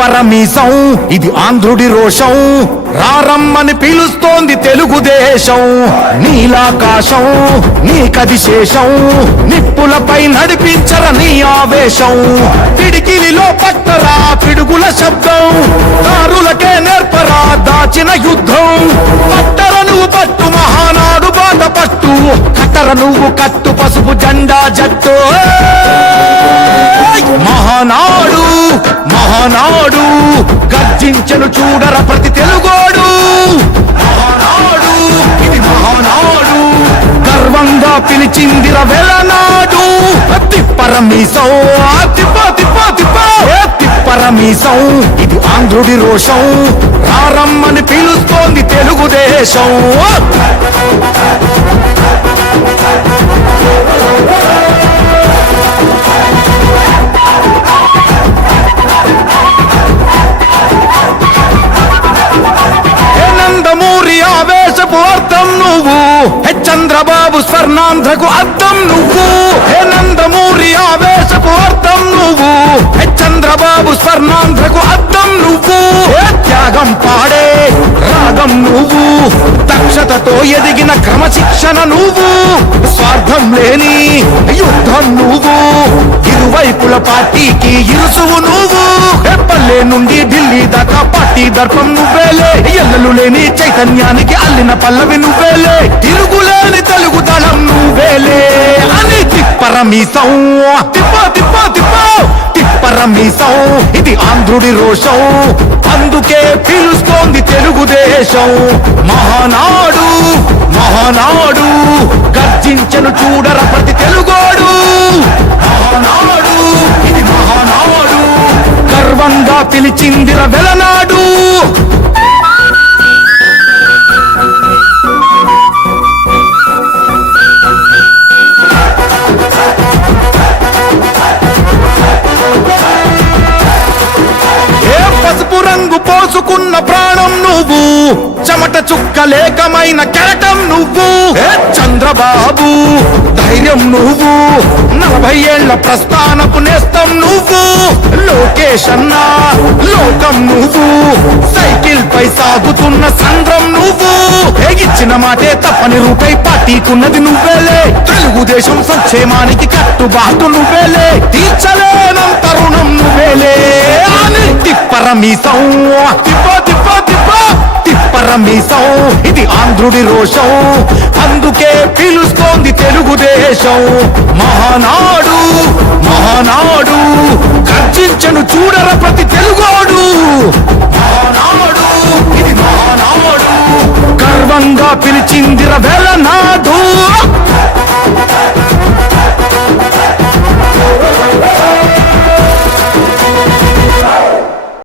తిప్పరమీసం ఇది ఆంధ్రుడి రోషం, రారమ్మని పిలుస్తోంది తెలుగుదేశం. నీలాకాశం నీకది శేషం, నిప్పులపై నడిపించర నీ ఆవేశం. పిడికిలిలో పట్టరా పిడుగుల శబ్దం, దారులకే నేర్పరా దాచిన యుద్ధం. పట్టర నువ్వు పట్టు మహానాడు బాట పట్టు, కట్టర నువ్వు కట్టు పసుపు జెండా జట్టు. మహానాడు మహానాడు గర్జించను చూడర ప్రతి తెలుగోడు. మహానాడు ఇది మహానాడు, గర్వంగా పిలిచిందిర వెలనాడు. తిప్పరమీసం తిప్పరమీసం ఇది ఆంధ్రుడి రోషం, రారమ్మని పిలుస్తోంది తెలుగుదేశం. నందమూరి ఆవేశపు అర్థం నువ్వు, చంద్రబాబు స్వర్ణాంధ్రకు అర్థం నువ్వు. నందమూరి ఆవేశపు అర్థం నువ్వు, చంద్రబాబు స్వర్ణాంధ్రకు అర్థం నువ్వు. త్యాగం పాడే రాగం నువ్వు, దక్షతతో ఎదిగిన క్రమశిక్షణ నువ్వు. స్వార్థం లేని యుద్ధం నువ్వు, ఇరువైపుల పార్టీకి ఇరుసువు నువ్వు. పల్లె నుండి ఢిల్లీ దాకా పార్టీ దర్పం నువ్వేలే, ఎల్లలు లేని చైతన్యానికి అల్లిన పల్లవి నువ్వేలే. తిరుగులేని తెలుగు దళం నువ్వేలే అని తిప్పరమీసం తిప్పరమీసం ఇది ఆంధ్రుడి రోషం, అందుకే పిలుస్తోంది తెలుగుదేశం. మహానాడు మహానాడు గర్జించను చూడర ప్రతి తెలుగోడు. మహానాడు ఇది మహానాడు, గర్వంగా పిలిచిందిర వెలనాడు. పసుపు రంగు పోసుకున్న ప్రాణం నువ్వు, చెమట చుక్కలేకమైన కెరటం నువ్వు. చంద్రబాబు ధైర్యం నువ్వు, 40 ఏళ్ల ప్రస్థానపు నేస్తం నువ్వు. లోకేష్ అన్న లోకం నువ్వు, సైకిల్ పై సాగుతున్న సంద్రం నువ్వు. ఇచ్చిన మాటే తప్పని రూపై పార్టీకున్నది నువ్వేలే, తెలుగుదేశం సంక్షేమానికి కట్టుబాటు నువ్వేలే. తీర్చలేనంత రుణం నువ్వేలే అని తిప్పరమీసం తిప్పరమీసం ఇది ఆంధ్రుడి రోషం, అందుకే పిలుస్తోంది తెలుగుదేశం. మహానాడు మహానాడు గర్జించను చూడర ప్రతి తెలుగోడు. మహానాడు ఇది మహానాడు, గర్వంగా పిలిచిందిర వెలనాడు.